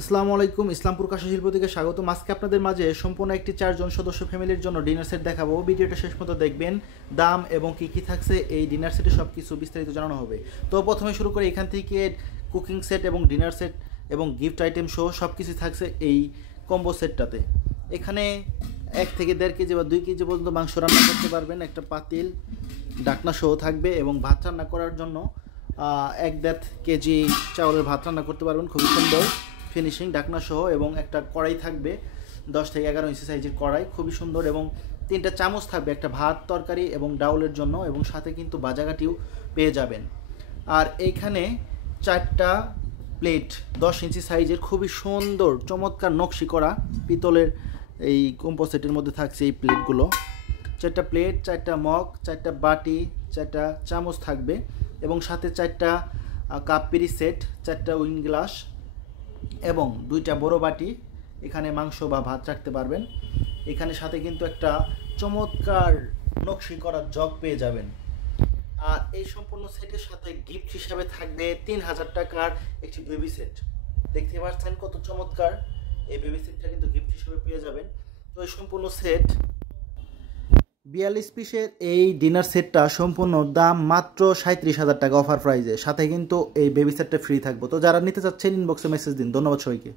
আসসালামু আলাইকুম। ইসলামপুর কাশি শিল্প থেকে স্বাগতম। আজকে আপনাদের মাঝে সম্পূর্ণ একটি 4 জন সদস্য ফ্যামিলির জন্য ডিনার সেট দেখাবো। ভিডিওটা শেষ পর্যন্ত দেখবেন। দাম এবং কি কি থাকছে এই ডিনার সেটে সব কিছু বিস্তারিত জানানো হবে। তো প্রথমে শুরু করে এখান থেকে কুকিং সেট এবং ডিনার সেট এবং গিফট আইটেম সহ সব কিছু থাকছে এই কম্বো সেটটাতে। এখানে 1 থেকে 1.5 কেজি বা 2 কেজি পর্যন্ত মাংস রান্না করতে পারবেন। একটা পাতিল ঢাকনা সহ থাকবে এবং ভাত রান্না করার জন্য 1.5 কেজি চাউলের ভাত রান্না করতে পারবেন। খুবই সুন্দর ফিনিশিং ঢাকনা সহ, এবং একটা কড়াই থাকবে 10 থেকে 11 ইঞ্চি সাইজের কড়াই, খুবই সুন্দর, এবং 3টা চামচ থাকবে একটা ভাত তরকারি এবং ডাউলের জন্য, এবং সাথে কিন্তু বাজাগাটিও পেয়ে যাবেন। আর এইখানে 4টা প্লেট 10 ইঞ্চি সাইজের খুবই সুন্দর চমৎকার নকশি করা পিতলের এই কম্পোসেটের মধ্যে থাকছে এই প্লেটগুলো। 4টা প্লেট, 4টা মগ, 4টা বাটি, 4টা চামচ থাকবে, এবং সাথে 4টা কাপ পিরি সেট, 4টা উইন গ্লাস এবং 2টা বড় বাটি। এখানে মাংস বা ভাত রাখতে পারবেন। এখানে সাথে কিন্তু একটা চমৎকার নকশি করা জগ পেয়ে যাবেন। আর এই সম্পূর্ণ সেটের সাথে গিফট হিসাবে থাকবে 3000 টাকার একটি বেবি সেট। দেখতে পাচ্ছেন কত চমৎকার এই বেবি সেটটা কিন্তু গিফট হিসাবে পেয়ে যাবেন। তো এই সম্পূর্ণ সেট 42 পিসের এই ডিনার সেটটা সম্পূর্ণ দাম মাত্র 37,000 টাকা অফার প্রাইজে। সাথে কিন্তু এই বেবি সেটটা ফ্রি থাকবে। তো যারা নিতে চাচ্ছেন ইনবক্সে মেসেজ দিন। ধন্যবাদ সবাইকে।